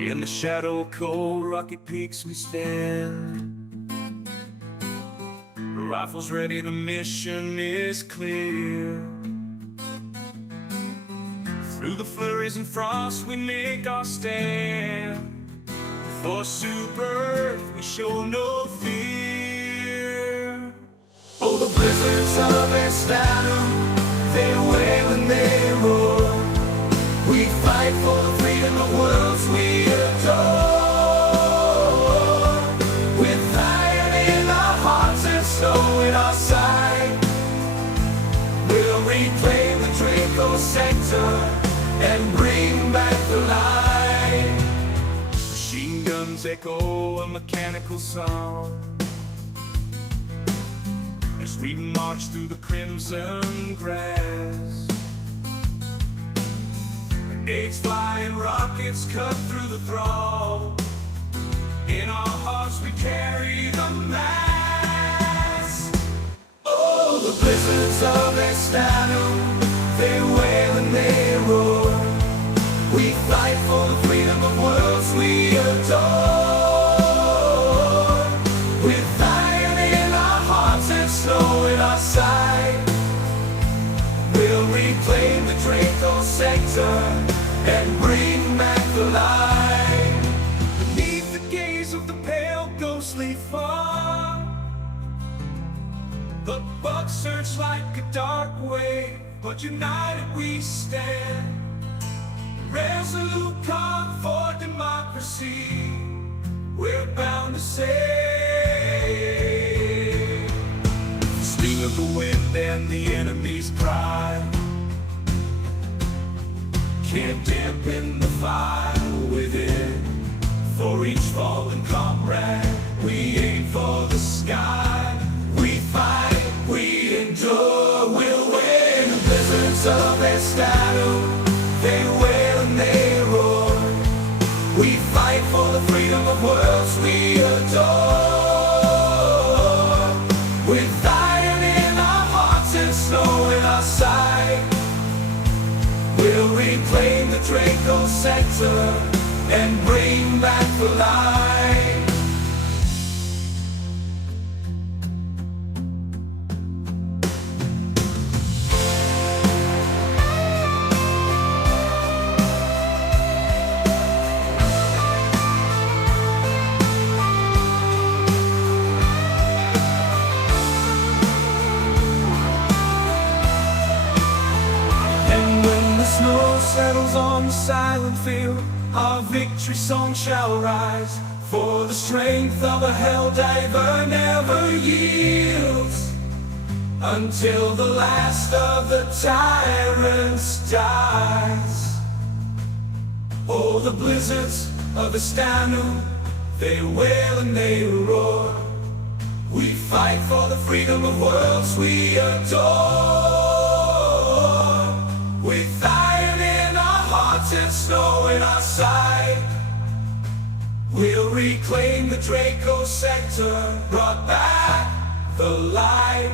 In the shadow cold rocky peaks we stand, rifles ready, the mission is clear. Through the flurries and frost we make our stand. For Super Earth we show no fear. Oh, the blizzards of Estanu, they wail and they roar. We fight for the freedom of worlds we adore. With iron in our hearts and snow in our sight, we'll reclaim the Draco Sector and bring back the light. Machine guns echo a mechanical song as we march through the crimson grass. Grenades fly and rockets cut through the throng. In our hearts we carry the mass. Oh, the blizzards of Estanu, they wail and they roar. We fight for the freedom of worlds we adore. With iron in our hearts and snow in our sight, we'll reclaim the Draco Sector and bring back the light. Beneath the gaze of the pale ghostly fog, the bugs search like a dark wave, but united we stand. Resolute call for democracy, we're bound to save. The sting of the wind and the enemy's pride can't dampen the fire within. For each fallen comrade, we aim for the sky. We fight, we endure, we'll win. The blizzards of Estanu, they wail and they roar. We fight for the freedom of worlds we adore. With iron in our hearts and snow in our sight, we'll reclaim the Draco Sector and bring back the light. Snow settles on the silent field, our victory song shall rise. For the strength of a helldiver never yields, until the last of the tyrants dies. Oh, the blizzards of Estanu, they wail and they roar. We fight for the freedom of worlds we adore. With iron in our hearts and snow in our sight, we'll reclaim the Draco Sector, brought back the light.